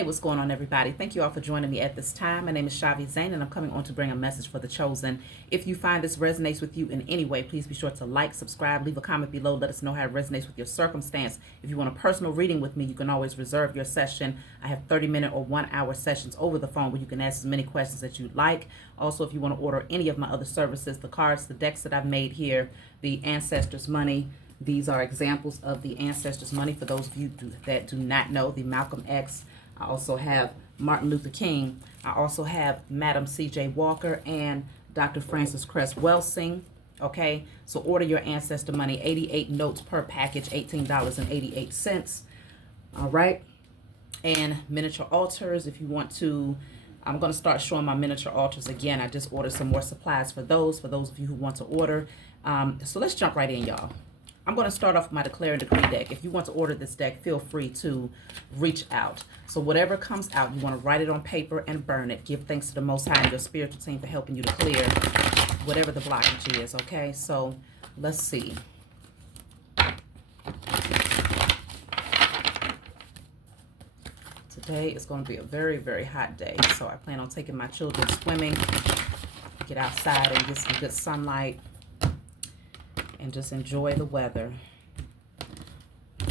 Hey, what's going on, everybody? Thank you all for joining me at this time. My name is Shavi Zane, and I'm coming on to bring a message for the chosen. If you find this resonates with you in any way, please be sure to like, subscribe, leave a comment below. Let us know how it resonates with your circumstance. If you want a personal reading with me, you can always reserve your session. I have 30-minute or 1-hour sessions over the phone where you can ask as many questions as you'd like. Also, if you want to order any of my other services, the cards, the decks that I've made here, the Ancestors Money, these are examples of the Ancestors Money for those of you that do not know, the Malcolm X. I also have Martin Luther King. I also have Madam C.J. Walker and Dr. Frances Cress Welsing. Okay, so order your Ancestor Money, 88 notes per package, $18.88. All right, and miniature altars if you want to. I'm going to start showing my miniature altars again. I just ordered some more supplies for those of you who want to order. So let's jump right in, y'all. I'm going to start off with my Declare and Decree deck. If you want to order this deck, feel free to reach out. So whatever comes out, you want to write it on paper and burn it. Give thanks to the Most High and your spiritual team for helping you to clear whatever the blockage is, okay? So let's see. Today is going to be a very, very hot day. So I plan on taking my children swimming, get outside and get some good sunlight, and just enjoy the weather.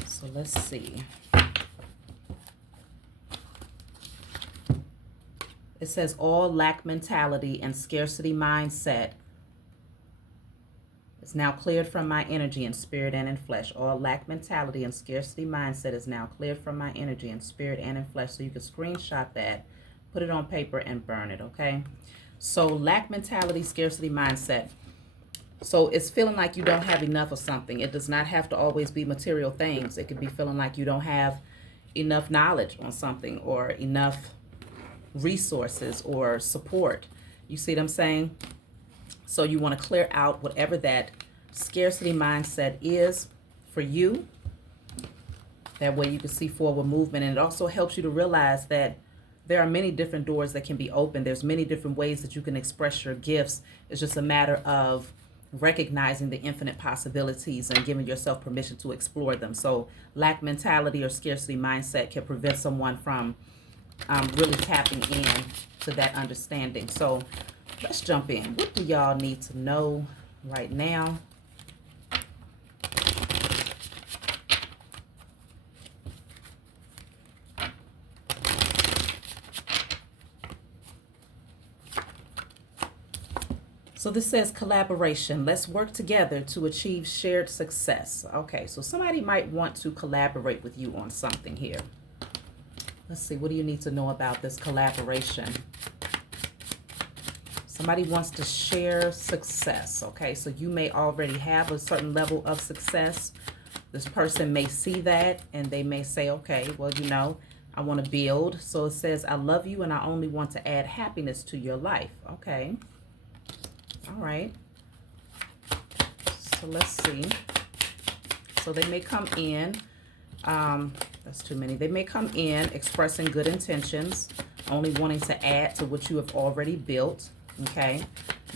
So let's see. It says all lack mentality and scarcity mindset is now cleared from my energy in spirit and in flesh. All lack mentality and scarcity mindset is now cleared from my energy in spirit and in flesh. So you can screenshot that, put it on paper, and burn it, okay? So lack mentality, scarcity mindset. So it's feeling like you don't have enough of something. It does not have to always be material things. It could be feeling like you don't have enough knowledge on something or enough resources or support. You see what I'm saying? So you want to clear out whatever that scarcity mindset is for you. That way you can see forward movement. And it also helps you to realize that there are many different doors that can be opened. There's many different ways that you can express your gifts. It's just a matter of recognizing the infinite possibilities and giving yourself permission to explore them. So lack mentality or scarcity mindset can prevent someone from really tapping in to that understanding. So let's jump in. What do y'all need to know right now? So this says collaboration. Let's work together to achieve shared success. Okay, so somebody might want to collaborate with you on something here. Let's see, what do you need to know about this collaboration? Somebody wants to share success. Okay, so you may already have a certain level of success. This person may see that and they may say, okay, well, you know, I want to build. So it says, I love you and I only want to add happiness to your life. Okay. All right, so let's see. So they may come in, that's too many. They may come in expressing good intentions, only wanting to add to what you have already built, okay?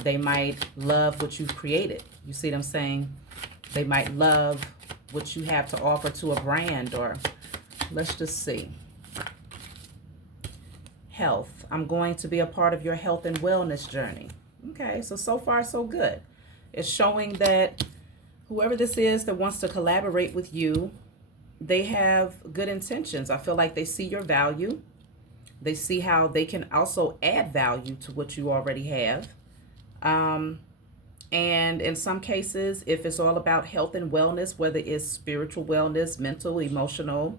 They might love what you've created. You see what I'm saying? They might love what you have to offer to a brand, or let's just see. Health. I'm going to be a part of your health and wellness journey. Okay, so far so good. It's showing that whoever this is that wants to collaborate with you, they have good intentions. I feel like they see your value. They see how they can also add value to what you already have. And in some cases, if it's all about health and wellness, whether it's spiritual wellness, mental, emotional,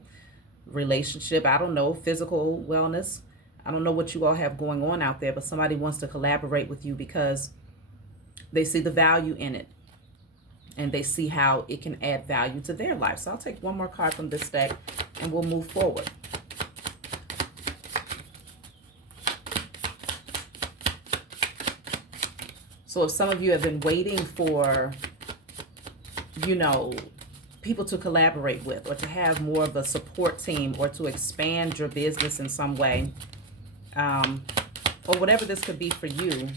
relationship, I don't know, physical wellness, I don't know what you all have going on out there, but somebody wants to collaborate with you because they see the value in it and they see how it can add value to their life. So I'll take one more card from this deck and we'll move forward. So if some of you have been waiting for, you know, people to collaborate with or to have more of a support team or to expand your business in some way, or whatever this could be for you,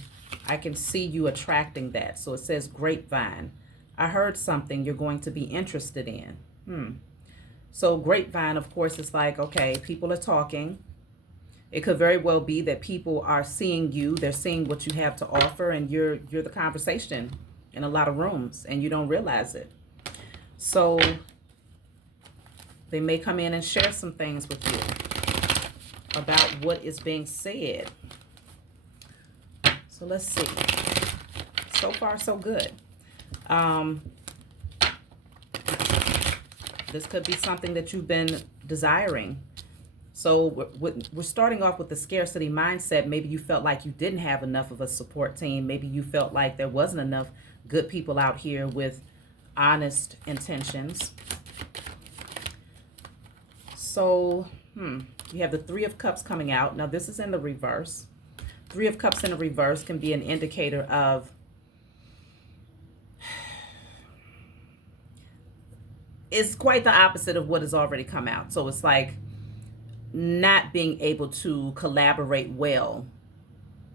I can see you attracting that. So it says grapevine. I heard something you're going to be interested in. So grapevine, of course, is like, okay, people are talking. It could very well be that people are seeing you, they're seeing what you have to offer, and you're the conversation in a lot of rooms and you don't realize it. So they may come in and share some things with you about what is being said. So let's see. So far, so good. This could be something that you've been desiring. So we're starting off with the scarcity mindset. Maybe you felt like you didn't have enough of a support team. Maybe you felt like there wasn't enough good people out here with honest intentions. So, you have the Three of Cups coming out. Now, this is in the reverse. Three of Cups in the reverse can be an indicator of it's quite the opposite of what has already come out. So it's like not being able to collaborate well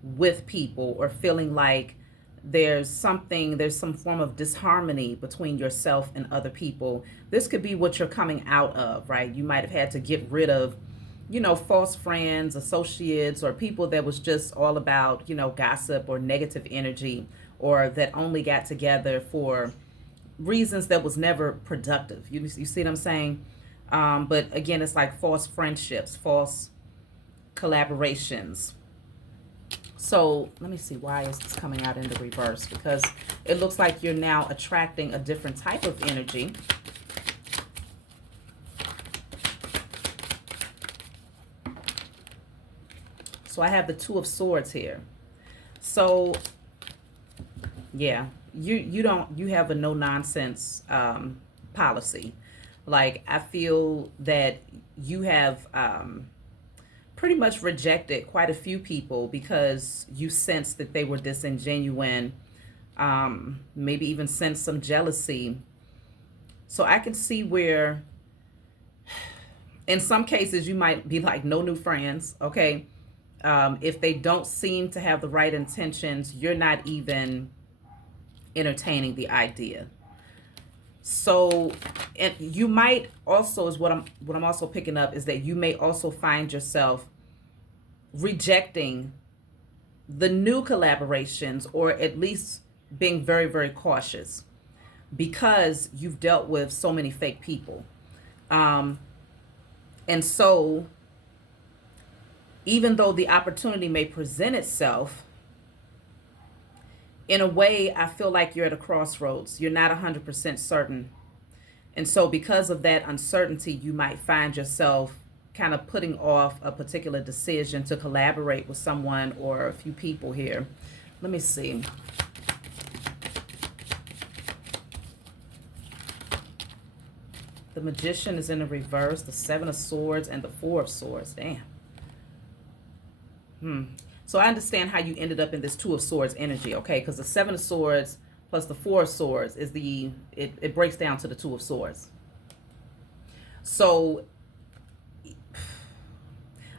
with people, or feeling like there's some form of disharmony between yourself and other people. This could be what you're coming out of, right? You might have had to get rid of, false friends, associates, or people that was just all about, gossip or negative energy, or that only got together for reasons that was never productive. You see what I'm saying? But again, it's like false friendships, false collaborations. So let me see, why is this coming out in the reverse? Because it looks like you're now attracting a different type of energy. So I have the Two of Swords here. So yeah, you have a no nonsense policy. Like, I feel that you have pretty much rejected quite a few people because you sensed that they were disingenuine, maybe even sensed some jealousy. So I can see where in some cases you might be like, no new friends, okay? If they don't seem to have the right intentions, you're not even entertaining the idea. So, and you might also, is what I'm also picking up, is that you may also find yourself rejecting the new collaborations, or at least being very, very cautious, because you've dealt with so many fake people. And so even though the opportunity may present itself, in a way, I feel like you're at a crossroads. You're not 100% certain. And so because of that uncertainty, you might find yourself kind of putting off a particular decision to collaborate with someone or a few people here. Let me see. The Magician is in the reverse, the Seven of Swords, and the Four of Swords. Damn. So I understand how you ended up in this Two of Swords energy, okay? Because the Seven of Swords plus the Four of Swords is it breaks down to the Two of Swords. So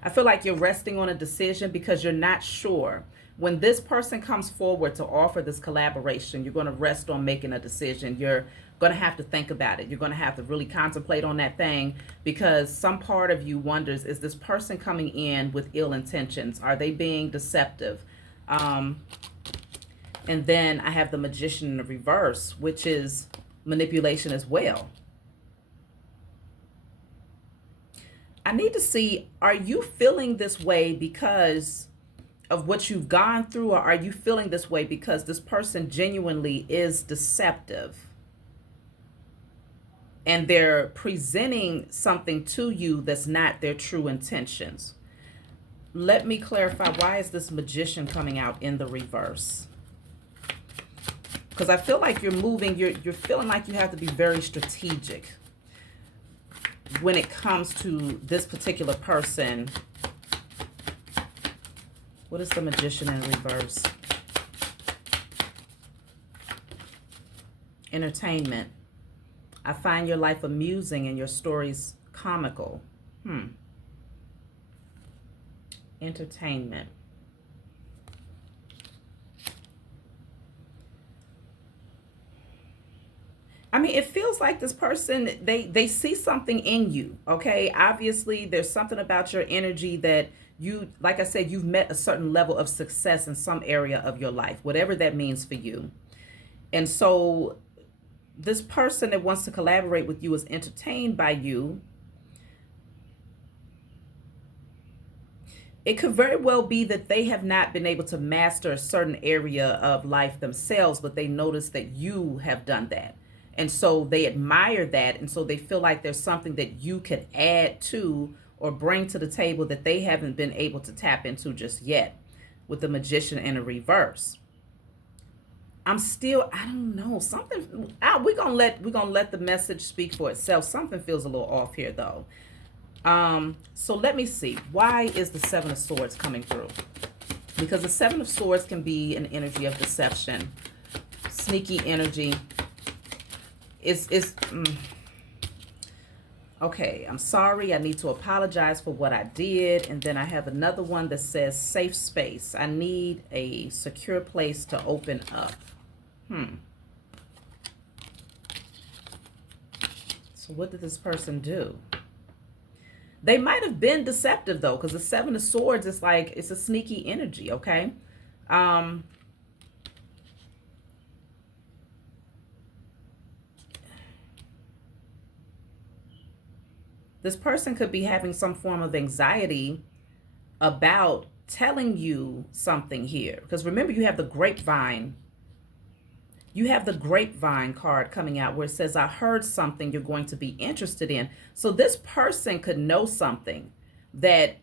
I feel like you're resting on a decision because you're not sure. When this person comes forward to offer this collaboration, you're going to rest on making a decision. You're going to have to think about it. You're going to have to really contemplate on that thing, because some part of you wonders, is this person coming in with ill intentions? Are they being deceptive? And then I have the Magician in the reverse, which is manipulation as well. I need to see, are you feeling this way because of what you've gone through, or are you feeling this way because this person genuinely is deceptive and they're presenting something to you that's not their true intentions? Let me clarify, why is this Magician coming out in the reverse? Because I feel like you're moving, you're feeling like you have to be very strategic when it comes to this particular person. What is the Magician in reverse? Entertainment. I find your life amusing and your stories comical. Entertainment. I mean, it feels like this person, they see something in you, okay? Obviously, there's something about your energy that you, like I said, you've met a certain level of success in some area of your life, whatever that means for you. And so this person that wants to collaborate with you is entertained by you. It could very well be that they have not been able to master a certain area of life themselves, but they notice that you have done that. And so they admire that. And so they feel like there's something that you could add to or bring to the table that they haven't been able to tap into just yet, with the Magician in a reverse. I don't know, something. We're gonna let the message speak for itself. Something feels a little off here, though. So let me see. Why is the Seven of Swords coming through? Because the Seven of Swords can be an energy of deception, sneaky energy. Okay, I'm sorry. I need to apologize for what I did. And then I have another one that says safe space. I need a secure place to open up. So what did this person do? They might have been deceptive, though, because the Seven of Swords is like, it's a sneaky energy, okay? This person could be having some form of anxiety about telling you something here. Because remember, you have the grapevine. You have the grapevine card coming out where it says, I heard something you're going to be interested in. So this person could know something that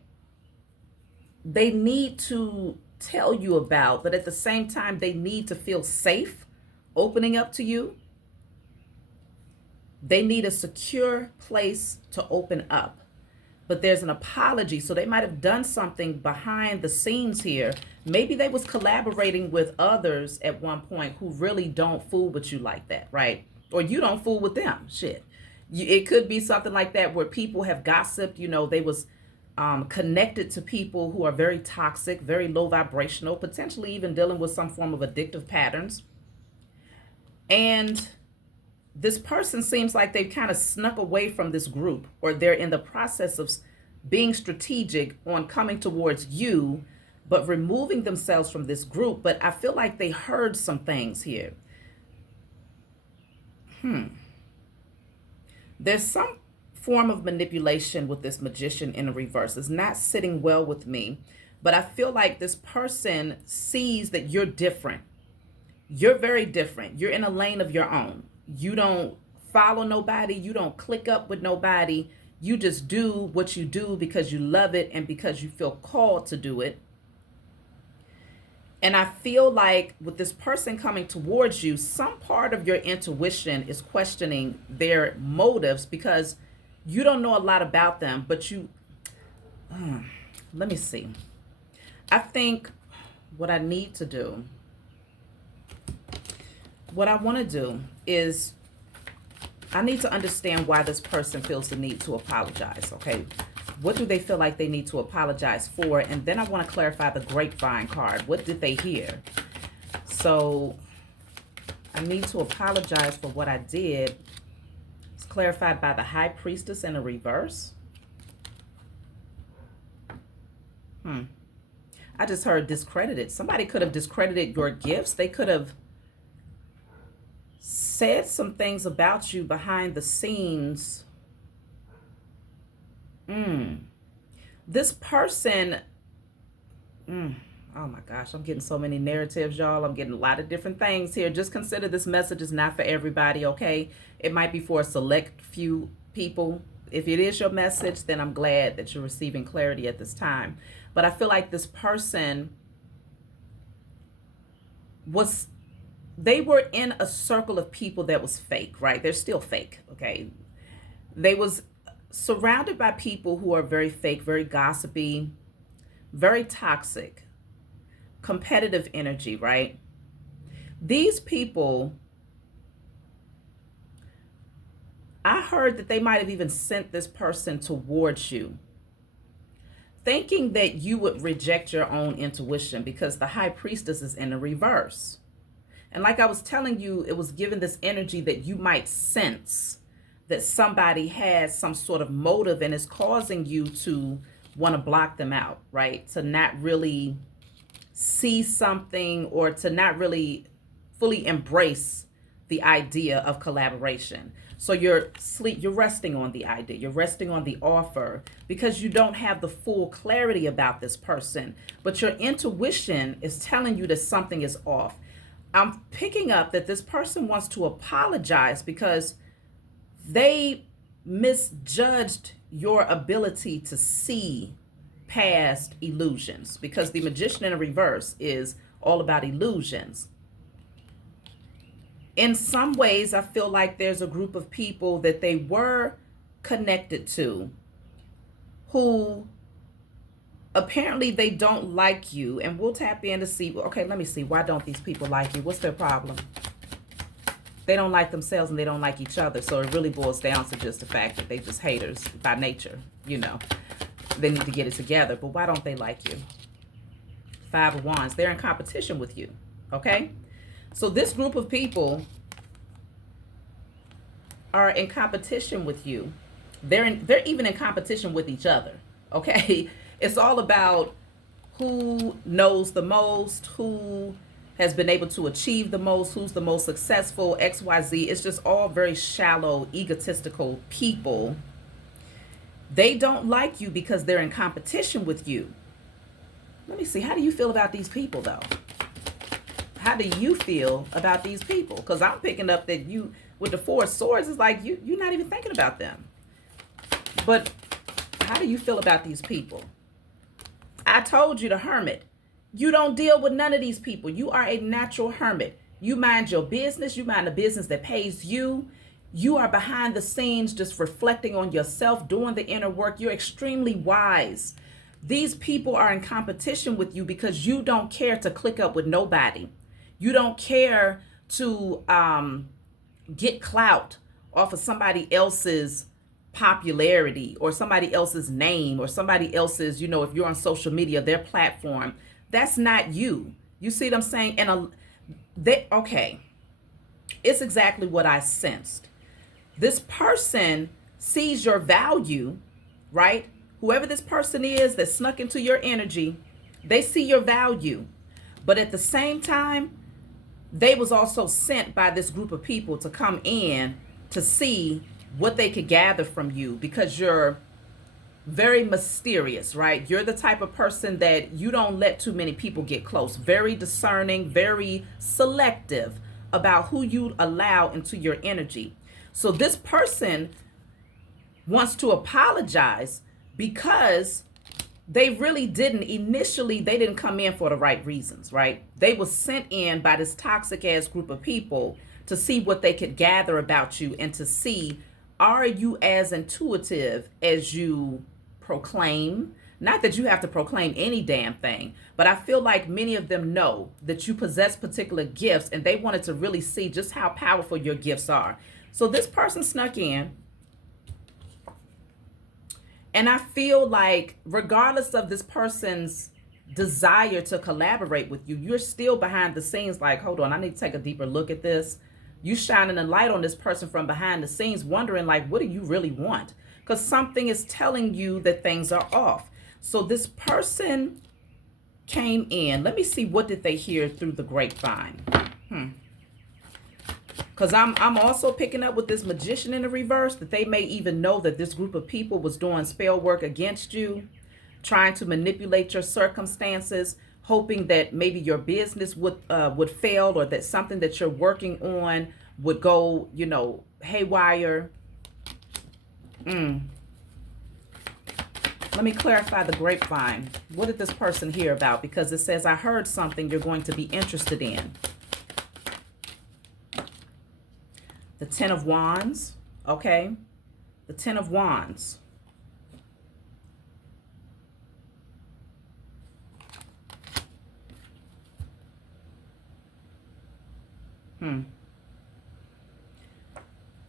they need to tell you about, but at the same time, they need to feel safe opening up to you. They need a secure place to open up. But there's an apology. So they might have done something behind the scenes here. Maybe they was collaborating with others at one point who really don't fool with you like that, right? Or you don't fool with them. Shit. It could be something like that where people have gossiped. You know, they was connected to people who are very toxic, very low vibrational, potentially even dealing with some form of addictive patterns. And this person seems like they've kind of snuck away from this group, or they're in the process of being strategic on coming towards you, but removing themselves from this group. But I feel like they heard some things here. There's some form of manipulation with this Magician in the reverse. It's not sitting well with me, but I feel like this person sees that you're different. You're very different. You're in a lane of your own. You don't follow nobody. You don't click up with nobody. You just do what you do because you love it and because you feel called to do it. And I feel like with this person coming towards you, some part of your intuition is questioning their motives because you don't know a lot about them, but let me see. I think what I need to do, what I want to do is I need to understand why this person feels the need to apologize, okay? What do they feel like they need to apologize for? And then I want to clarify the grapevine card. What did they hear? So I need to apologize for what I did. It's clarified by the High Priestess in a reverse. I just heard discredited. Somebody could have discredited your gifts. They could have said some things about you behind the scenes. This person, oh my gosh, I'm getting so many narratives, y'all. I'm getting a lot of different things here. Just consider this message is not for everybody, okay? It might be for a select few people. If it is your message, then I'm glad that you're receiving clarity at this time. But I feel like this person they were in a circle of people that was fake, right? They're still fake, okay? They was surrounded by people who are very fake, very gossipy, very toxic, competitive energy, right? These people, I heard that they might have even sent this person towards you, thinking that you would reject your own intuition because the High Priestess is in the reverse. And like I was telling you, it was given this energy that you might sense that somebody has some sort of motive and is causing you to want to block them out, right? To not really see something, or to not really fully embrace the idea of collaboration. So you're resting on the idea, you're resting on the offer, because you don't have the full clarity about this person, but your intuition is telling you that something is off. I'm picking up that this person wants to apologize because they misjudged your ability to see past illusions, because the Magician in reverse is all about illusions. In some ways, I feel like there's a group of people that they were connected to who apparently they don't like you, and we'll tap in to see, okay, let me see, why don't these people like you? What's their problem? They don't like themselves and they don't like each other. So it really boils down to just the fact that they just haters by nature, you know. They need to get it together. But why don't they like you? Five of Wands. They're in competition with you. Okay? So this group of people are in competition with you. They're even in competition with each other. Okay? It's all about who knows the most, who has been able to achieve the most, who's the most successful, XYZ. It's just all very shallow, egotistical people. They don't like you because they're in competition with you. Let me see. How do you feel about these people, though? How do you feel about these people? Because I'm picking up that you, with the Four of Swords, it's like you're not even thinking about them. But how do you feel about these people? I told you, the Hermit. You don't deal with none of these people. You are a natural hermit. You mind your business. You mind the business that pays you. You are behind the scenes just reflecting on yourself, doing the inner work. You're extremely wise. These people are in competition with you because you don't care to click up with nobody. You don't care to get clout off of somebody else's popularity or somebody else's name or somebody else's, if you're on social media, their platform. That's not you. You see what I'm saying? Okay, it's exactly what I sensed. This person sees your value, right? Whoever this person is that snuck into your energy, they see your value. But at the same time, they was also sent by this group of people to come in to see what they could gather from you, because you're very mysterious, right? You're the type of person that you don't let too many people get close. Very discerning, very selective about who you allow into your energy. So this person wants to apologize because they really initially they didn't come in for the right reasons, right? They were sent in by this toxic ass group of people to see what they could gather about you and to see, are you as intuitive as you proclaim? Not that you have to proclaim any damn thing, but I feel like many of them know that you possess particular gifts and they wanted to really see just how powerful your gifts are. So this person snuck in, and I feel like regardless of this person's desire to collaborate with you, you're still behind the scenes like, hold on, I need to take a deeper look at this. You shining a light on this person from behind the scenes, wondering like, what do you really want? Because something is telling you that things are off. So this person came in. Let me see, what did they hear through the grapevine? Because I'm also picking up with this Magician in the reverse that they may even know that this group of people was doing spell work against you, trying to manipulate your circumstances, hoping that maybe your business would fail, or that something that you're working on would go, haywire. Let me clarify the grapevine. What did this person hear about? Because it says, I heard something you're going to be interested in. The Ten of Wands, okay? The Ten of Wands.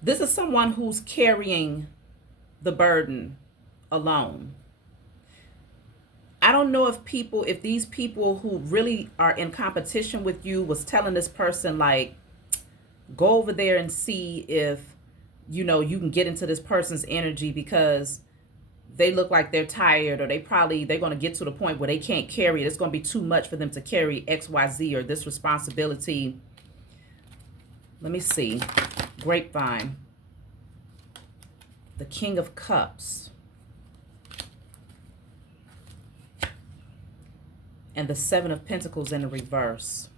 This is someone who's carrying the burden alone. I don't know if these people who really are in competition with you was telling this person, like, go over there and see if, you can get into this person's energy because they look like they're tired, or they're going to get to the point where they can't carry it. It's going to be too much for them to carry XYZ or this responsibility. Let me see. Grapevine. The King of Cups. And the Seven of Pentacles in the reverse.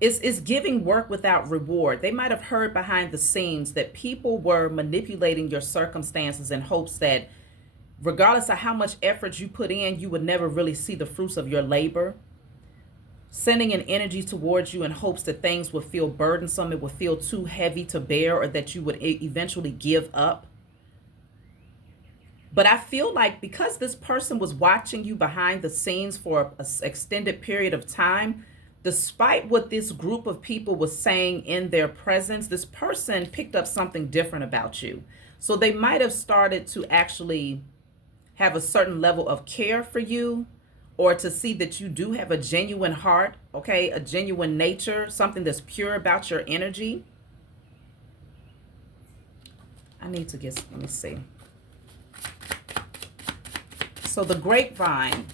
It's giving work without reward. They might have heard behind the scenes that people were manipulating your circumstances in hopes that regardless of how much effort you put in, you would never really see the fruits of your labor. Sending an energy towards you in hopes that things would feel burdensome, it would feel too heavy to bear, or that you would eventually give up. But I feel like because this person was watching you behind the scenes for an extended period of time, despite what this group of people was saying in their presence, this person picked up something different about you. So they might have started to actually have a certain level of care for you, or to see that you do have a genuine heart, okay, a genuine nature, something that's pure about your energy. Let me see. So the grapevine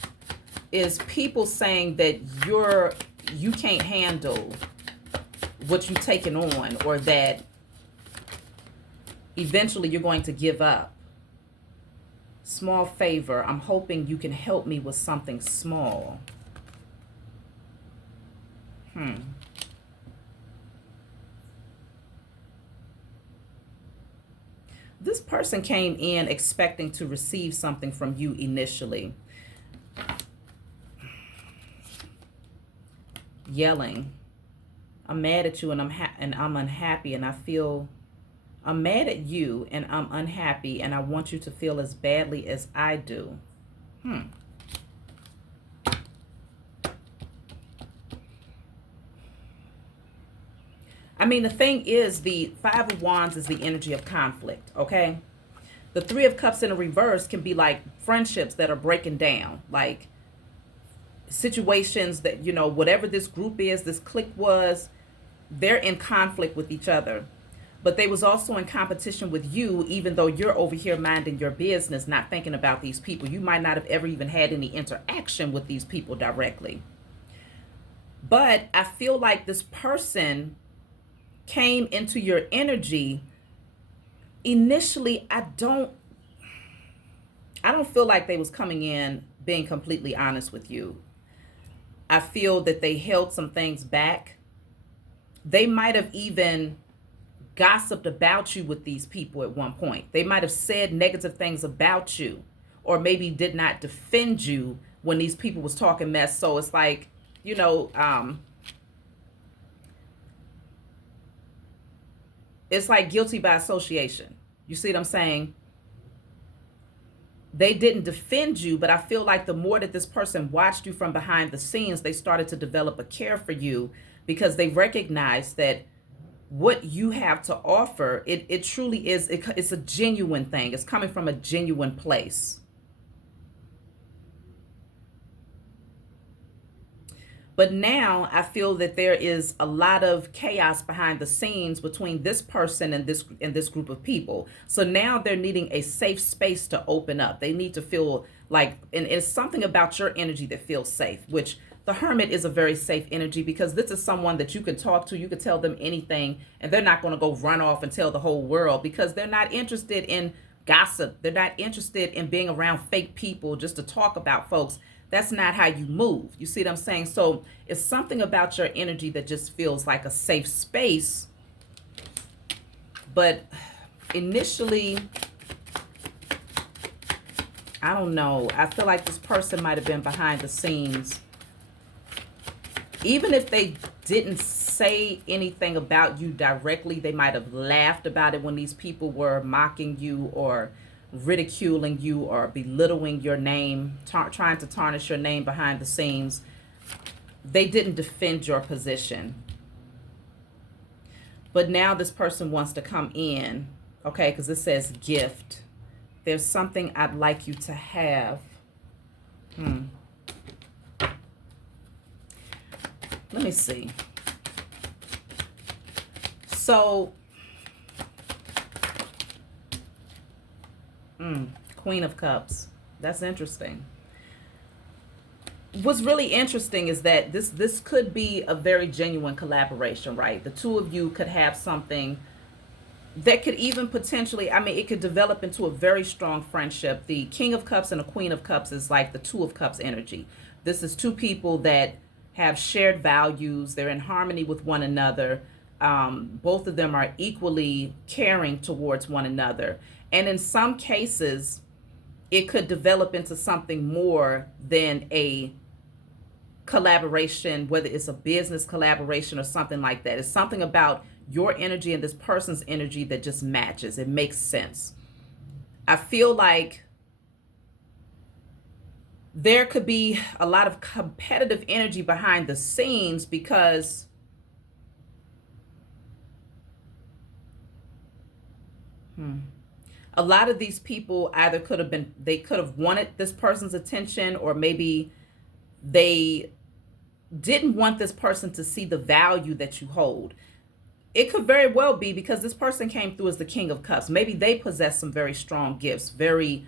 is people saying that you can't handle what you've taken on, or that eventually you're going to give up. Small favor. I'm hoping you can help me with something small. This person came in expecting to receive something from you initially. Yelling. I'm mad at you and I'm unhappy, and I'm mad at you and I'm unhappy, and I want you to feel as badly as I do. I mean, the thing is, the Five of Wands is the energy of conflict, okay? The Three of Cups in the reverse can be like friendships that are breaking down, like situations that, whatever this group is, this clique was, they're in conflict with each other. But they was also in competition with you, even though you're over here minding your business, not thinking about these people. You might not have ever even had any interaction with these people directly. But I feel like this person came into your energy initially. I don't feel like they was coming in being completely honest with you. I feel that they held some things back. They might have even gossiped about you with these people at one point. They might have said negative things about you, or maybe did not defend you when these people was talking mess. So it's like, it's like guilty by association. You see what I'm saying? They didn't defend you, but I feel like the more that this person watched you from behind the scenes, they started to develop a care for you, because they recognized that what you have to offer, it truly is, it's a genuine thing. It's coming from a genuine place. But now I feel that there is a lot of chaos behind the scenes between this person and this group of people. So now they're needing a safe space to open up. They need to feel like, and it's something about your energy that feels safe, which the Hermit is a very safe energy, because this is someone that you can talk to. You can tell them anything, and they're not going to go run off and tell the whole world, because they're not interested in gossip. They're not interested in being around fake people just to talk about folks. That's not how you move. You see what I'm saying? So it's something about your energy that just feels like a safe space. But initially, I don't know. I feel like this person might have been behind the scenes. Even if they didn't say anything about you directly, they might have laughed about it when these people were mocking you or ridiculing you or belittling your name, trying to tarnish your name behind the scenes. They didn't defend your position. But now this person wants to come in, Okay, because it says gift. There's something I'd like you to have. Let me see. So, Queen of Cups. That's interesting. What's really interesting is that this could be a very genuine collaboration, right? The two of you could have something that could even potentially, I mean, it could develop into a very strong friendship. The King of Cups and the Queen of Cups is like the Two of Cups energy. This is two people that have shared values. They're in harmony with one another. Both of them are equally caring towards one another. And in some cases, it could develop into something more than a collaboration, whether it's a business collaboration or something like that. It's something about your energy and this person's energy that just matches. It makes sense. I feel like there could be a lot of competitive energy behind the scenes because a lot of these people either they could have wanted this person's attention, or maybe they didn't want this person to see the value that you hold. It could very well be because this person came through as the King of Cups. Maybe they possess some very strong gifts, very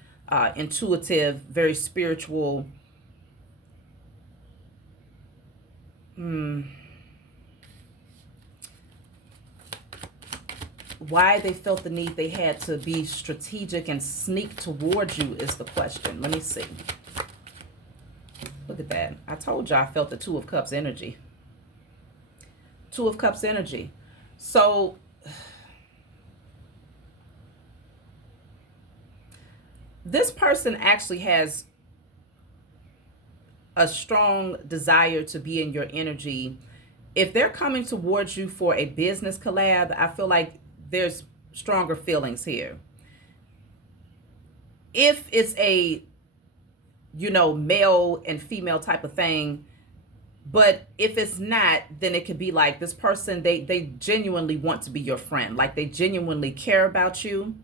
intuitive, very spiritual. Why they felt the need they had to be strategic and sneak towards you is the question. Let me see. Look at that. I told you I felt the Two of Cups energy. Two of Cups energy. So this person actually has a strong desire to be in your energy. If they're coming towards you for a business collab, I feel like there's stronger feelings here. If it's a, male and female type of thing, but if it's not, then it could be like this person, they genuinely want to be your friend. Like they genuinely care about you.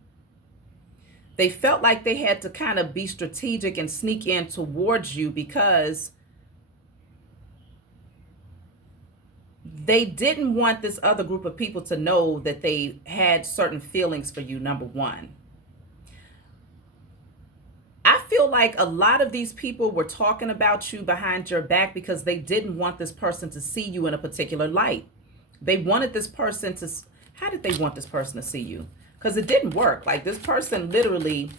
They felt like they had to kind of be strategic and sneak in towards you because they didn't want this other group of people to know that they had certain feelings for you, number one. I feel like a lot of these people were talking about you behind your back because they didn't want this person to see you in a particular light. They wanted this person to, how did they want this person to see you? Because it didn't work. Like this person literally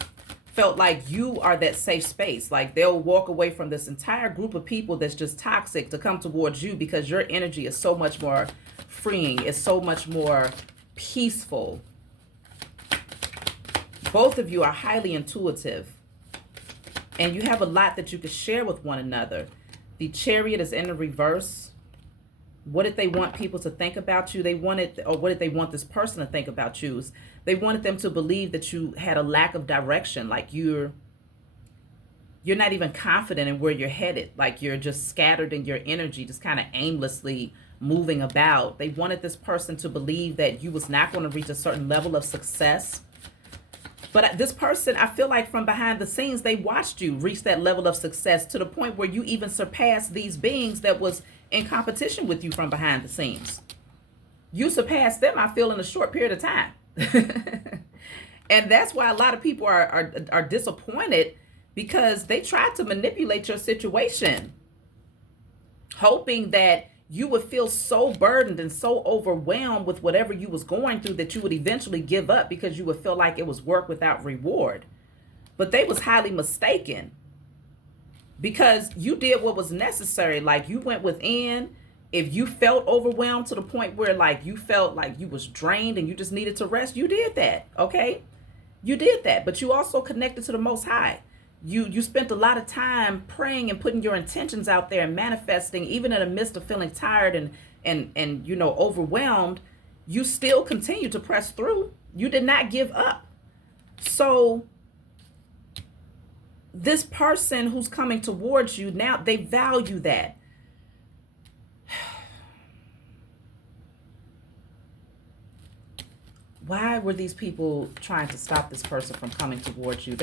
felt like you are that safe space. Like they'll walk away from this entire group of people that's just toxic to come towards you because your energy is so much more freeing. It's so much more peaceful. Both of you are highly intuitive. And you have a lot that you could share with one another. The Chariot is in the reverse. What did they want people to think about you? What did they want this person to think about you? They wanted them to believe that you had a lack of direction. Like you're not even confident in where you're headed. Like you're just scattered in your energy, just kind of aimlessly moving about. They wanted this person to believe that you was not going to reach a certain level of success. But this person, I feel like from behind the scenes, they watched you reach that level of success to the point where you even surpassed these beings that was in competition with you from behind the scenes. You surpassed them, I feel, in a short period of time. And that's why a lot of people are disappointed because they tried to manipulate your situation, hoping that you would feel so burdened and so overwhelmed with whatever you was going through that you would eventually give up because you would feel like it was work without reward. But they was highly mistaken because you did what was necessary. Like you went within. If you felt overwhelmed to the point where like you felt like you was drained and you just needed to rest, you did that. Okay. You did that, but you also connected to the Most High. You spent a lot of time praying and putting your intentions out there and manifesting, even in the midst of feeling tired and overwhelmed. You still continue to press through. You did not give up. So this person who's coming towards you now, they value that. Why were these people trying to stop this person from coming towards you?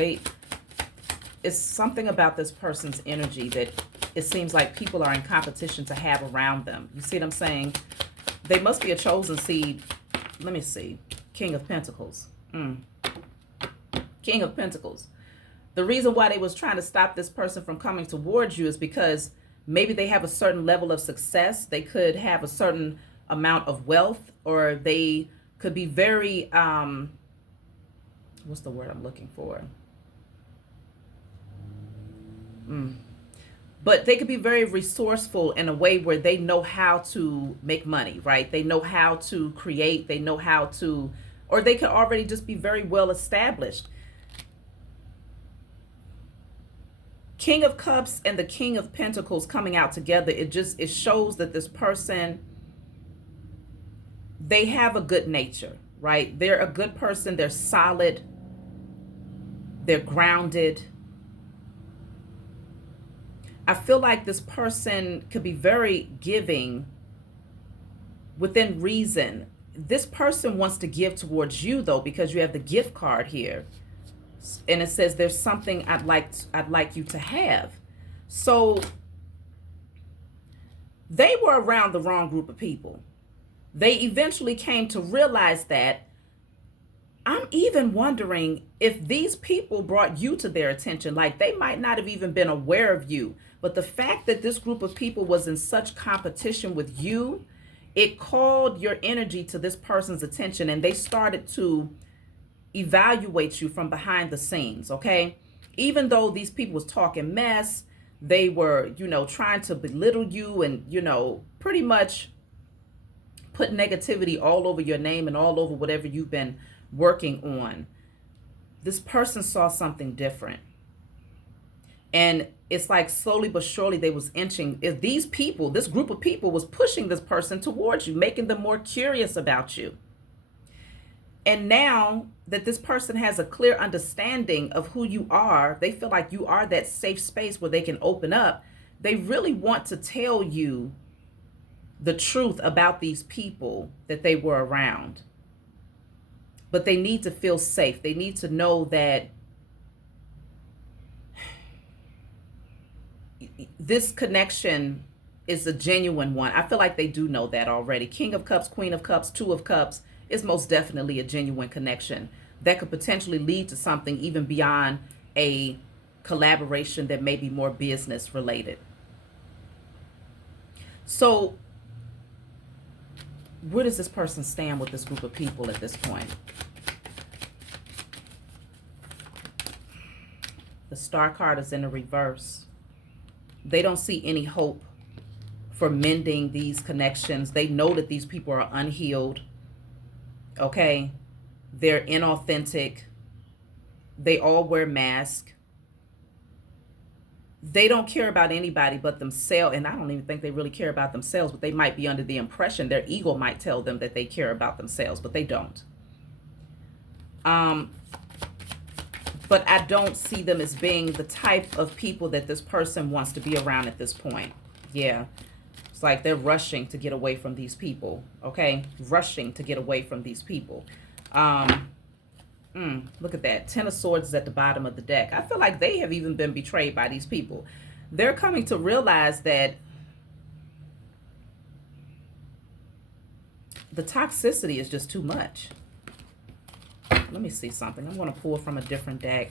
It's something about this person's energy that it seems like people are in competition to have around them. You see what I'm saying? They must be a chosen seed. Let me see. King of Pentacles. King of Pentacles. The reason why they was trying to stop this person from coming towards you is because maybe they have a certain level of success. They could have a certain amount of wealth, or they could be very, what's the word I'm looking for? But they could be very resourceful in a way where they know how to make money, right? They know how to create, they know how to, or they could already just be very well established. King of Cups and the King of Pentacles coming out together, it shows that this person, they have a good nature, right? They're a good person, they're solid, they're grounded. I feel like this person could be very giving within reason. This person wants to give towards you though, because you have the gift card here. And it says there's something I'd like you to have. So they were around the wrong group of people. They eventually came to realize that. I'm even wondering if these people brought you to their attention. Like, they might not have even been aware of you, but the fact that this group of people was in such competition with you, it called your energy to this person's attention, and they started to evaluate you from behind the scenes. Okay, even though these people was talking mess, they were, trying to belittle you and, pretty much put negativity all over your name and all over whatever you've been working on. This person saw something different, and it's like slowly but surely they was inching. If these people, this group of people, was pushing this person towards you, making them more curious about you. And now that this person has a clear understanding of who you are, they feel like you are that safe space where they can open up. They really want to tell you the truth about these people that they were around. But they need to feel safe. They need to know that this connection is a genuine one. I feel like they do know that already. King of Cups, Queen of Cups, Two of Cups is most definitely a genuine connection that could potentially lead to something even beyond a collaboration that may be more business related. So where does this person stand with this group of people at this point? The Star card is in the reverse. They don't see any hope for mending these connections. They know that these people are unhealed. Okay? They're inauthentic. They all wear masks. They don't care about anybody but themselves. And I don't even think they really care about themselves, but they might be under the impression, their ego might tell them that they care about themselves, but they don't. But I don't see them as being the type of people that this person wants to be around at this point. Yeah. It's like they're rushing to get away from these people. Okay? Rushing to get away from these people. Look at that. Ten of Swords is at the bottom of the deck. I feel like they have even been betrayed by these people. They're coming to realize that the toxicity is just too much. Let me see something. I'm going to pull from a different deck.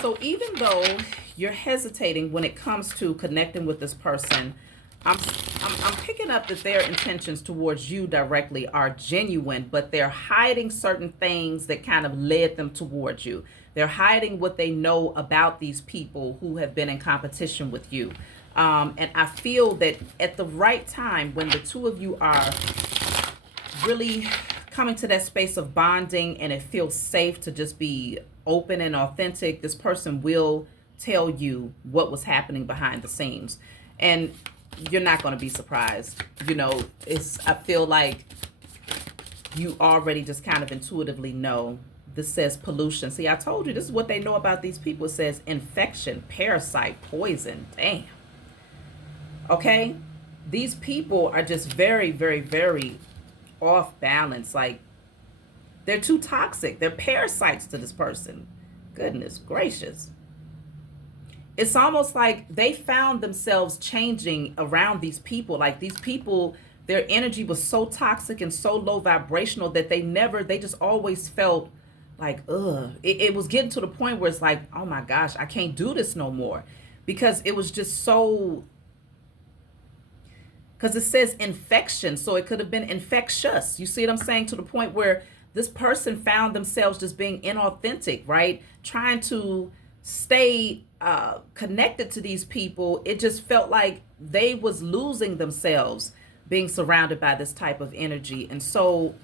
So even though you're hesitating when it comes to connecting with this person, I'm picking up that their intentions towards you directly are genuine, but they're hiding certain things that kind of led them towards you. They're hiding what they know about these people who have been in competition with you. And I feel that at the right time, when the two of you are really coming to that space of bonding and it feels safe to just be open and authentic, this person will tell you what was happening behind the scenes. And you're not going to be surprised. I feel like you already just kind of intuitively know. This says pollution. See, I told you this is what they know about these people. It says infection, parasite, poison. Damn. Okay? These people are just very, very, very off balance. Like, they're too toxic. They're parasites to this person. Goodness gracious. It's almost like they found themselves changing around these people. Like, these people, their energy was so toxic and so low vibrational that they just always felt like, ugh. It was getting to the point where it's like, oh my gosh, I can't do this no more. Because it was just so, because it says infection, so it could have been infectious. You see what I'm saying? To the point where this person found themselves just being inauthentic, right? Trying to stay connected to these people. It just felt like they was losing themselves being surrounded by this type of energy. And so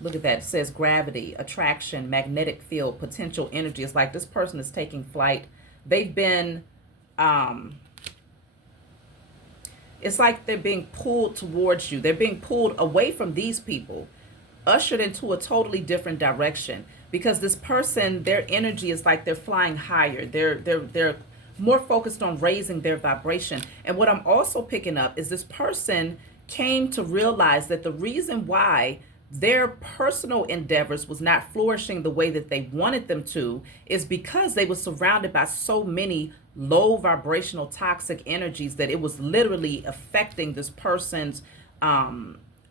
look at that. It says gravity, attraction, magnetic field, potential energy. It's like this person is taking flight. They've been it's like they're being pulled towards you. They're being pulled away from these people, ushered into a totally different direction, because this person, their energy is like they're flying higher. They're more focused on raising their vibration. And what I'm also picking up is this person came to realize that the reason why their personal endeavors was not flourishing the way that they wanted them to is because they were surrounded by so many low vibrational toxic energies that it was literally affecting this person's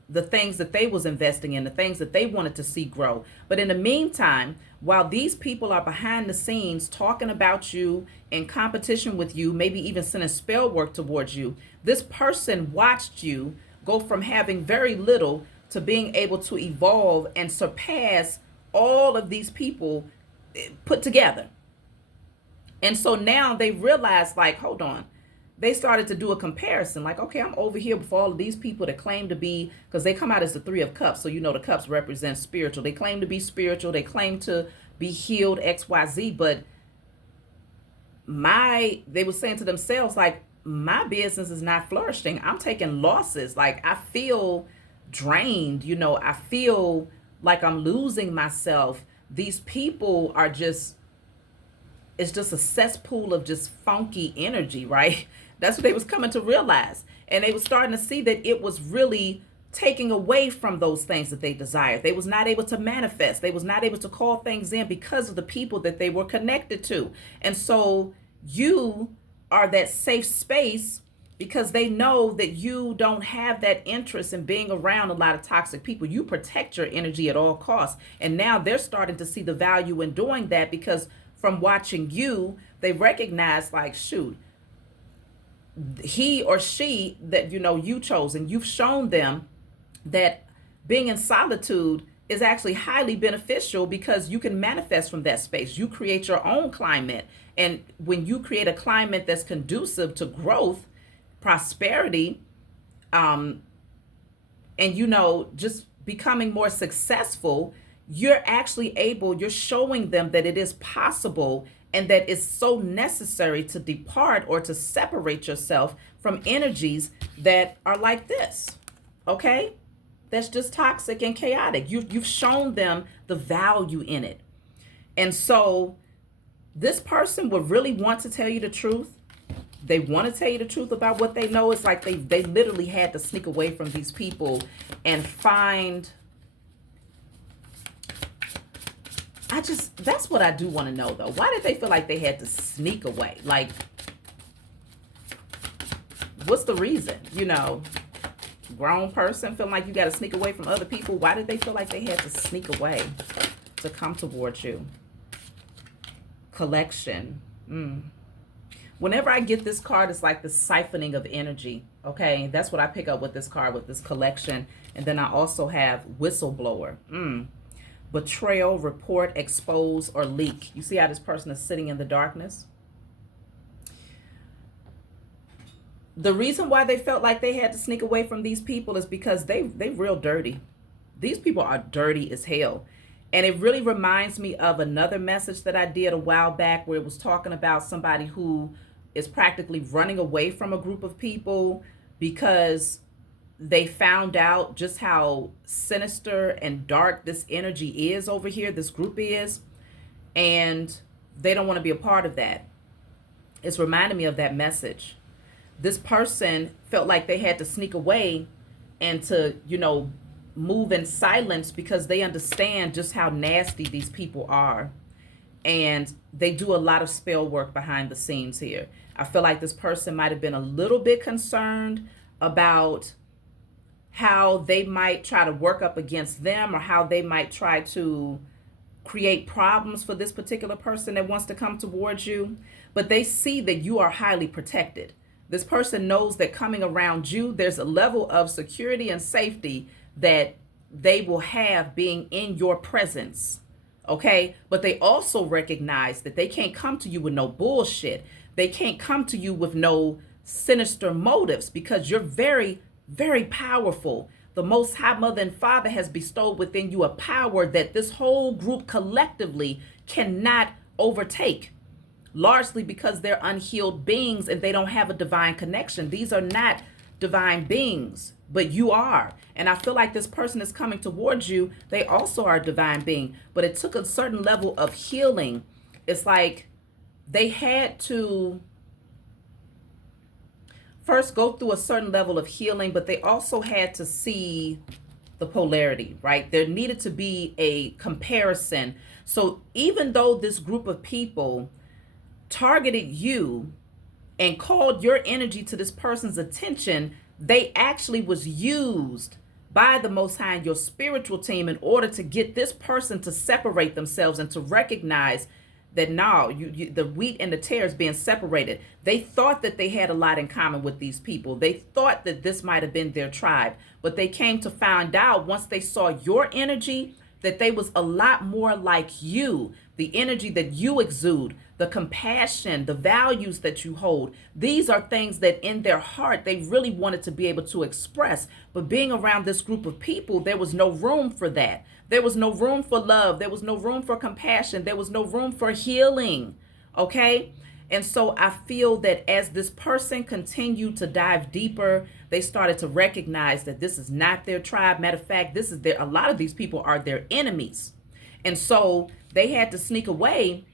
the things that they was investing in, the things that they wanted to see grow. But in the meantime, while these people are behind the scenes talking about you, in competition with you, maybe even sending spell work towards you, this person watched you go from having very little to being able to evolve and surpass all of these people put together. And so now they realize, like, hold on. They started to do a comparison, like, okay, I'm over here with all of these people that claim to be, because they come out as the Three of Cups. So, you know, the cups represent spiritual. They claim to be spiritual. They claim to be healed, XYZ. But they were saying to themselves, like, my business is not flourishing. I'm taking losses. Like, I feel drained. You know, I feel like I'm losing myself. These people are just, it's just a cesspool of just funky energy, right? That's what they was coming to realize. And they was starting to see that it was really taking away from those things that they desired. They was not able to manifest. They was not able to call things in because of the people that they were connected to. And so you are that safe space because they know that you don't have that interest in being around a lot of toxic people. You protect your energy at all costs. And now they're starting to see the value in doing that because from watching you, they recognize, like, shoot, he or she that, you know, you chose, and you've shown them that being in solitude is actually highly beneficial because you can manifest from that space. You create your own climate. And when you create a climate that's conducive to growth, prosperity, and, you know, just becoming more successful, you're actually able, you're showing them that it is possible and that it's so necessary to depart or to separate yourself from energies that are like this, okay? That's just toxic and chaotic. You've shown them the value in it. And so this person would really want to tell you the truth. They want to tell you the truth about what they know. It's like they literally had to sneak away from these people and find... that's what I do want to know, though. Why did they feel like they had to sneak away? Like, what's the reason? You know, grown person feeling like you got to sneak away from other people. Why did they feel like they had to sneak away to come towards you? Collection. Whenever I get this card, it's like the siphoning of energy. Okay, that's what I pick up with this card, with this collection. And then I also have whistleblower. Betrayal, report, expose, or leak. You see how this person is sitting in the darkness? The reason why they felt like they had to sneak away from these people is because they real dirty. These people are dirty as hell. And it really reminds me of another message that I did a while back where it was talking about somebody who is practically running away from a group of people because they found out just how sinister and dark this energy is over here, this group is, and they don't want to be a part of that. It's reminding me of that message. this person felt like they had to sneak away and to, move in silence because they understand just how nasty these people are. And they do a lot of spell work behind the scenes here. I feel like this person might have been a little bit concerned about how they might try to work up against them, or how they might try to create problems for this particular person that wants to come towards you. But they see that you are highly protected. This person knows that coming around you, there's a level of security and safety that they will have being in your presence. Okay? But they also recognize that they can't come to you with no bullshit. They can't come to you with no sinister motives, because you're very, very powerful. The Most High Mother and Father has bestowed within you a power that this whole group collectively cannot overtake, largely because they're unhealed beings and they don't have a divine connection. These are not divine beings, but you are. And I feel like this person is coming towards you. They also are a divine being, but it took a certain level of healing. It's like they had to first go through a certain level of healing, but they also had to see the polarity, right? There needed to be a comparison. So even though this group of people targeted you and called your energy to this person's attention, they actually was used by the Most High and your spiritual team in order to get this person to separate themselves and to recognize that now the wheat and the tares being separated. They thought that they had a lot in common with these people. They thought that this might have been their tribe, but they came to find out once they saw your energy that they was a lot more like you. The energy that you exude, the compassion, the values that you hold. These are things that in their heart they really wanted to be able to express. But being around this group of people, there was no room for that. There was no room for love. There was no room for compassion. There was no room for healing. Okay? And so I feel that as this person continued to dive deeper, they started to recognize that this is not their tribe. Matter of fact, a lot of these people are their enemies. And so they had to sneak away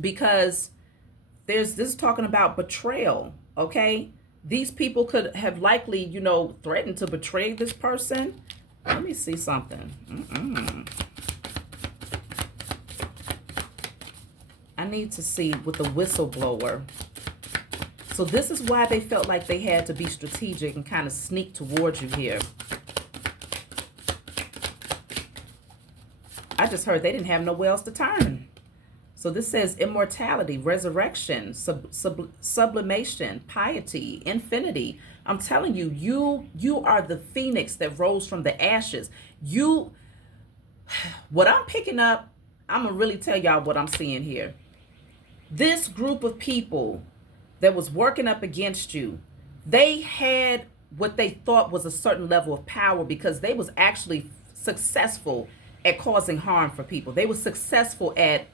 because this is talking about betrayal. Okay? These people could have likely, threatened to betray this person. Let me see something. I need to see with the whistleblower. So this is why they felt like they had to be strategic and kind of sneak towards you here. I just heard they didn't have nowhere else to turn. So this says immortality, resurrection, sublimation, piety, infinity. I'm telling you, you are the phoenix that rose from the ashes. What I'm picking up, I'm going to really tell y'all what I'm seeing here. This group of people that was working up against you, they had what they thought was a certain level of power because they was actually successful at causing harm for people. They were successful at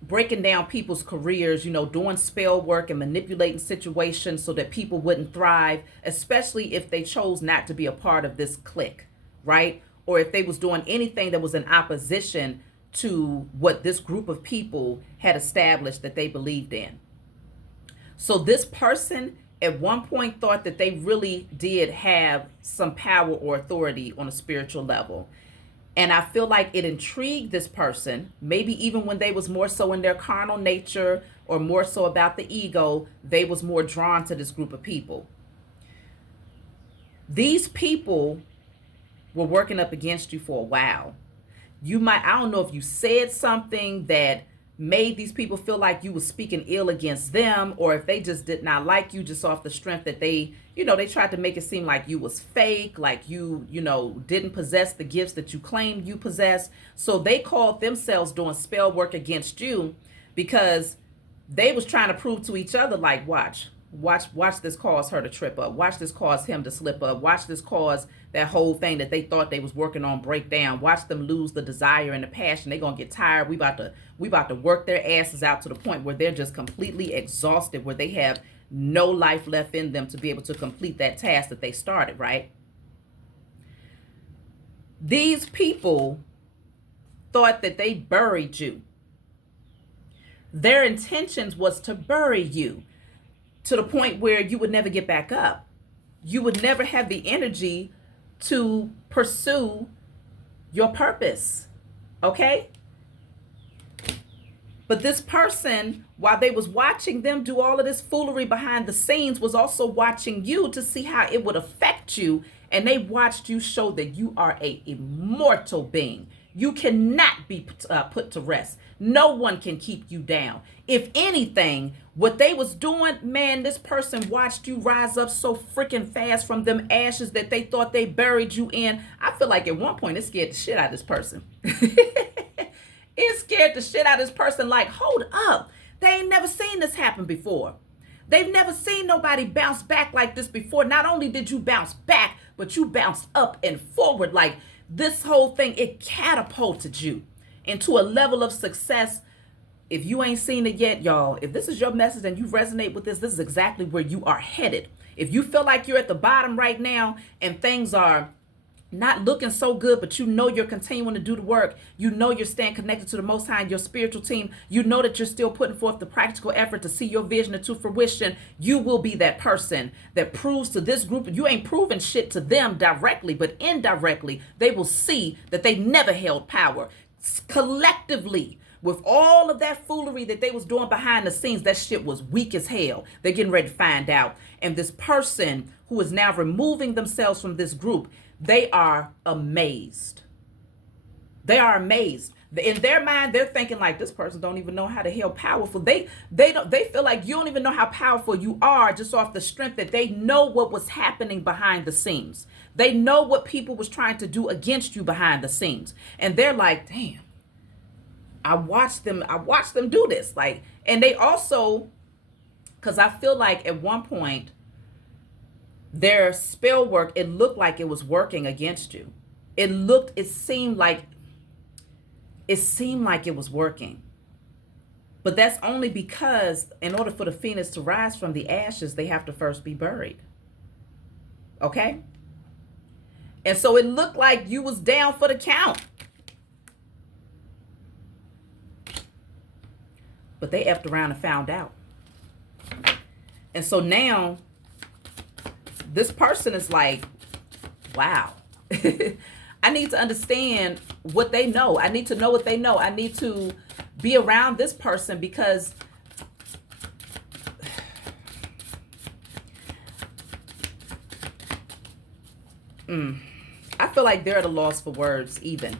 breaking down people's careers, doing spell work and manipulating situations so that people wouldn't thrive, especially if they chose not to be a part of this clique, right? Or if they was doing anything that was in opposition to what this group of people had established that they believed in. So this person at one point thought that they really did have some power or authority on a spiritual level. And I feel like it intrigued this person, maybe even when they was more so in their carnal nature or more so about the ego, they was more drawn to this group of people. These people were working up against you for a while. I don't know if you said something that made these people feel like you were speaking ill against them, or if they just did not like you just off the strength that they tried to make it seem like you was fake, like you didn't possess the gifts that you claimed you possessed. So they called themselves doing spell work against you because they was trying to prove to each other, like, watch this cause her to trip up. Watch this cause him to slip up. Watch this cause that whole thing that they thought they was working on break down. Watch them lose the desire and the passion. They're going to get tired. We about to work their asses out to the point where they're just completely exhausted, where they have no life left in them to be able to complete that task that they started, right? These people thought that they buried you. Their intentions was to bury you. to the point where you would never get back up. You would never have the energy to pursue your purpose. Okay? But this person, while they was watching them do all of this foolery behind the scenes, was also watching you to see how it would affect you. And they watched you show that you are a immortal being. You cannot be put to rest. No one can keep you down. If anything, what they was doing, man, this person watched you rise up so freaking fast from them ashes that they thought they buried you in. I feel like at one point it scared the shit out of this person. It scared the shit out of this person. Like, hold up. They ain't never seen this happen before. They've never seen nobody bounce back like this before. Not only did you bounce back, but you bounced up and forward. Like, this whole thing, it catapulted you into a level of success. If you ain't seen it yet, y'all, if this is your message and you resonate with this is exactly where you are headed. If you feel like you're at the bottom right now and things are not looking so good, but you know you're continuing to do the work, you know you're staying connected to the Most High and your spiritual team, you know that you're still putting forth the practical effort to see your vision into fruition, you will be that person that proves to this group, you ain't proving shit to them directly, but indirectly, they will see that they never held power. Collectively, with all of that foolery that they was doing behind the scenes, that shit was weak as hell. They're getting ready to find out. And this person who is now removing themselves from this group, they are amazed. They are amazed. In their mind, they're thinking like, this person don't even know how the hell powerful. They feel like you don't even know how powerful you are just off the strength that they know what was happening behind the scenes. They know what people was trying to do against you behind the scenes. And they're like, damn, I watched them do this. Like, and they also, because I feel like at one point, their spell work, it looked like it was working against you. It seemed like it was working. But that's only because in order for the phoenix to rise from the ashes, they have to first be buried. Okay? And so it looked like you was down for the count. But they effed around and found out. And so now this person is like, wow, I need to understand what they know. I need to know what they know. I need to be around this person because I feel like they're at a loss for words even.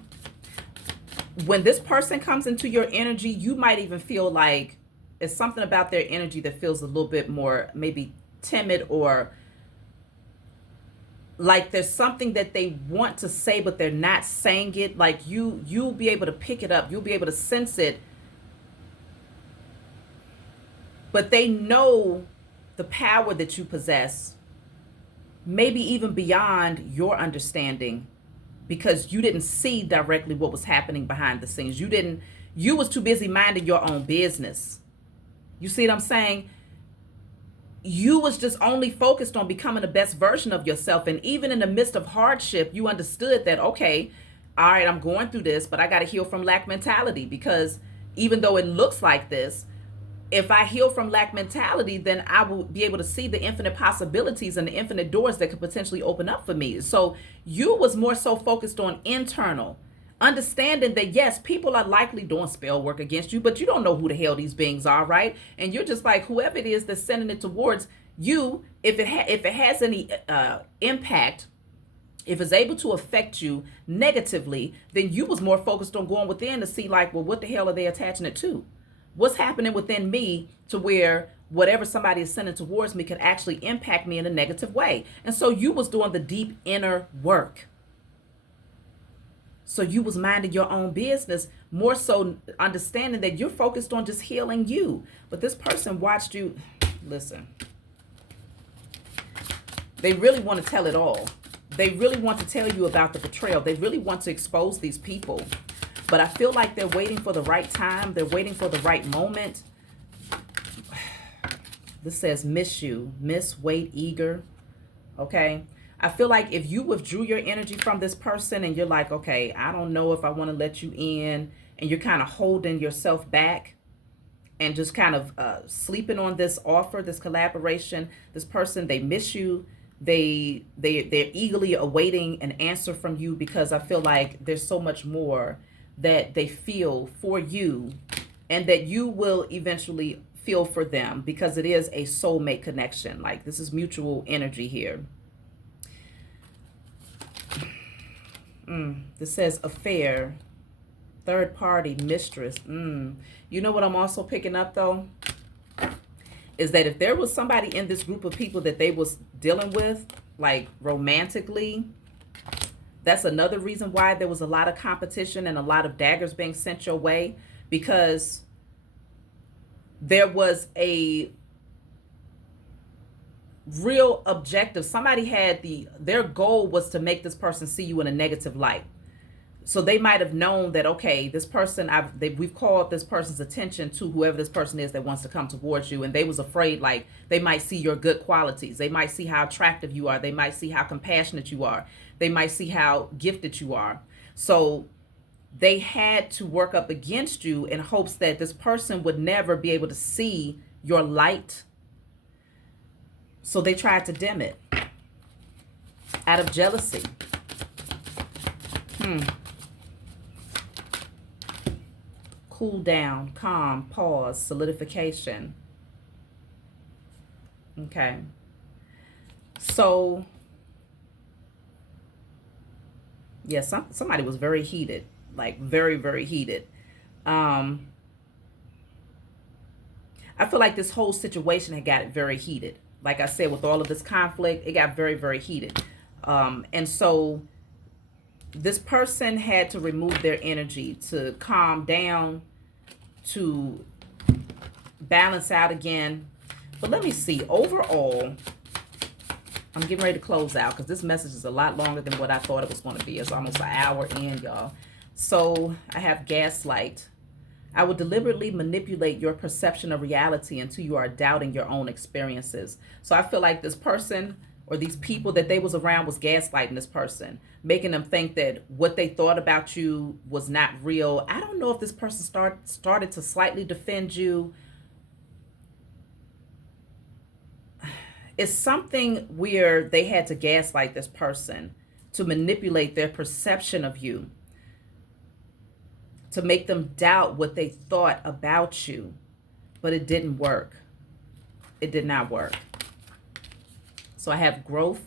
When this person comes into your energy, you might even feel like it's something about their energy that feels a little bit more maybe timid, or like there's something that they want to say, but they're not saying it. Like you'll be able to pick it up. You'll be able to sense it. But they know the power that you possess, maybe even beyond your understanding, because you didn't see directly what was happening behind the scenes. You was too busy minding your own business. You see what I'm saying? You was just only focused on becoming the best version of yourself. And even in the midst of hardship, you understood that, okay, all right, I'm going through this, but I got to heal from lack mentality, because even though it looks like this, if I heal from lack mentality, then I will be able to see the infinite possibilities and the infinite doors that could potentially open up for me. So you was more so focused on internal, understanding that, yes, people are likely doing spell work against you, but you don't know who the hell these beings are, right? And you're just like, whoever it is that's sending it towards you, if it has any impact, if it's able to affect you negatively, then you was more focused on going within to see like, well, what the hell are they attaching it to? What's happening within me to where whatever somebody is sending towards me could actually impact me in a negative way? And so you was doing the deep inner work. So you was minding your own business, more so understanding that you're focused on just healing you. But this person watched you. Listen, they really want to tell it all. They really want to tell you about the betrayal. They really want to expose these people. But I feel like they're waiting for the right time. They're waiting for the right moment. This says miss you. Miss, wait, eager. Okay. I feel like if you withdrew your energy from this person and you're like, okay, I don't know if I want to let you in, and you're kind of holding yourself back, and just kind of sleeping on this offer, this collaboration. This person, they miss you. They're eagerly awaiting an answer from you, because I feel like there's so much more that they feel for you, and that you will eventually feel for them, because it is a soulmate connection. Like, this is mutual energy here. This says affair, third party, mistress. You know what I'm also picking up though? Is that if there was somebody in this group of people that they was dealing with, like romantically, that's another reason why there was a lot of competition and a lot of daggers being sent your way, because there was a real objective. Somebody had their goal was to make this person see you in a negative light. So they might have known that, okay, this person, we've called this person's attention to whoever this person is that wants to come towards you. And they was afraid, like, they might see your good qualities. They might see how attractive you are. They might see how compassionate you are. They might see how gifted you are. So they had to work up against you in hopes that this person would never be able to see your light. So they tried to dim it out of jealousy. Cool down, calm, pause, solidification. Okay. So, yeah, somebody was very heated, like very, very heated. I feel like this whole situation had got very heated. Like I said, with all of this conflict, it got very, very heated. And so this person had to remove their energy to calm down, to balance out again. But let me see. Overall, I'm getting ready to close out because this message is a lot longer than what I thought it was going to be. It's almost an hour in, y'all. So I have gaslight. I will deliberately manipulate your perception of reality until you are doubting your own experiences. So I feel like this person or these people that they was around was gaslighting this person, making them think that what they thought about you was not real. I don't know if this person started to slightly defend you. It's something where they had to gaslight this person to manipulate their perception of you, to make them doubt what they thought about you. But it didn't work. It did not work. So I have growth.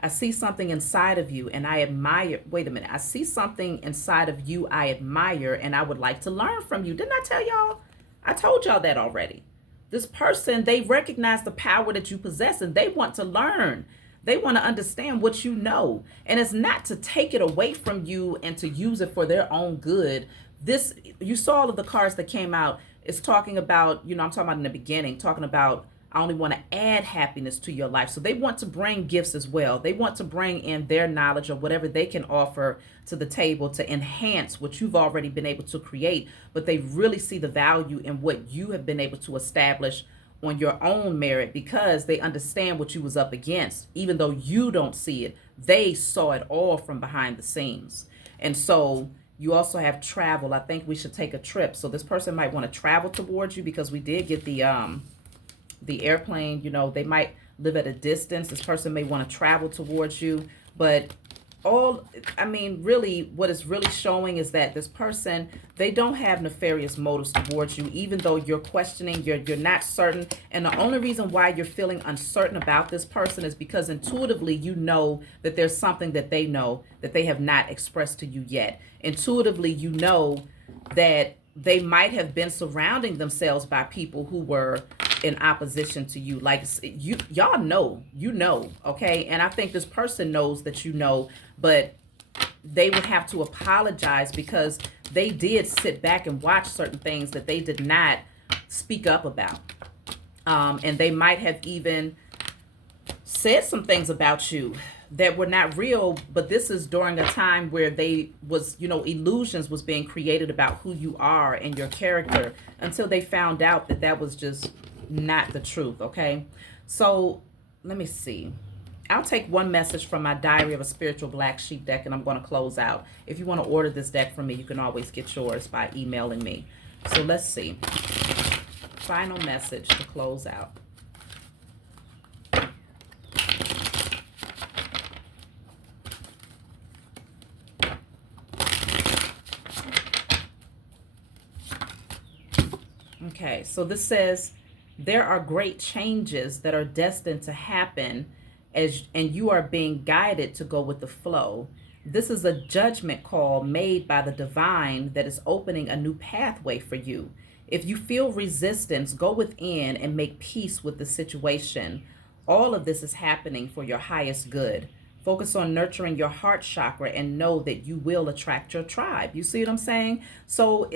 I see something inside of you and I admire. Wait a minute. I see something inside of you I admire and I would like to learn from you. Didn't I tell y'all? I told y'all that already. This person, they recognize the power that you possess and they want to learn. They want to understand what you know. And it's not to take it away from you and to use it for their own good. This, you saw all of the cards that came out. It's talking about, I'm talking about in the beginning, talking about I only want to add happiness to your life. So they want to bring gifts as well. They want to bring in their knowledge or whatever they can offer to the table to enhance what you've already been able to create. But they really see the value in what you have been able to establish on your own merit because they understand what you was up against. Even though you don't see it, they saw it all from behind the scenes. And so you also have travel. I think we should take a trip. So this person might want to travel towards you because we did get the airplane. They might live at a distance. This person may want to travel towards you, but really what it's really showing is that this person, they don't have nefarious motives towards you, even though you're questioning, you're not certain. And the only reason why you're feeling uncertain about this person is because intuitively you know that there's something that they know that they have not expressed to you yet. Intuitively, you know that they might have been surrounding themselves by people who were in opposition to you. Like y'all know, okay? And I think this person knows that but they would have to apologize because they did sit back and watch certain things that they did not speak up about. And they might have even said some things about you that were not real, but this is during a time where illusions was being created about who you are and your character until they found out that was just not the truth, okay? So let me see. I'll take one message from my Diary of a Spiritual Black Sheep deck and I'm going to close out. If you want to order this deck from me, you can always get yours by emailing me. So let's see. final message to close out. Okay, so this says there are great changes that are destined to happen and you are being guided to go with the flow. This is a judgment call made by the divine that is opening a new pathway for you. If you feel resistance, go within and make peace with the situation. All of this is happening for your highest good. Focus on nurturing your heart chakra and know that you will attract your tribe. You see what I'm saying? So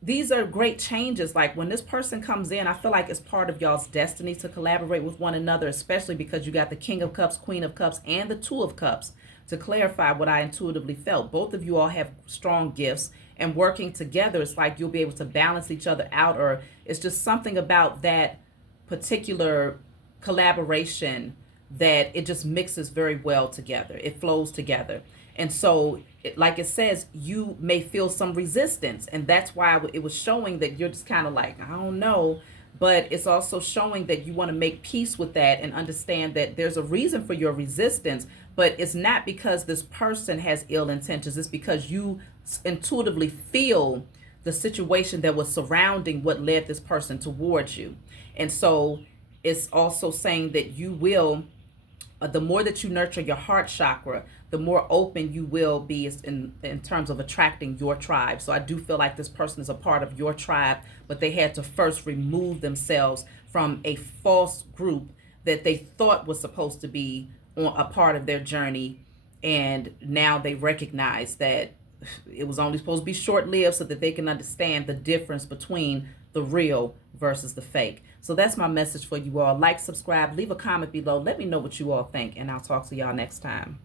these are great changes. Like when this person comes in, I feel like it's part of y'all's destiny to collaborate with one another, especially because you got the King of Cups, Queen of Cups, and the Two of Cups. To clarify what I intuitively felt, both of you all have strong gifts, and working together, it's like you'll be able to balance each other out, or it's just something about that particular collaboration that it just mixes very well together. It flows together. And so, like it says, you may feel some resistance. And that's why it was showing that you're just kind of like, I don't know. But it's also showing that you want to make peace with that and understand that there's a reason for your resistance. But it's not because this person has ill intentions. It's because you intuitively feel the situation that was surrounding what led this person towards you. And so it's also saying that you will, the more that you nurture your heart chakra, the more open you will be in terms of attracting your tribe. So I do feel like this person is a part of your tribe, but they had to first remove themselves from a false group that they thought was supposed to be on a part of their journey. And now they recognize that it was only supposed to be short-lived so that they can understand the difference between the real versus the fake. So that's my message for you all. Like, subscribe, leave a comment below. Let me know what you all think, and I'll talk to y'all next time.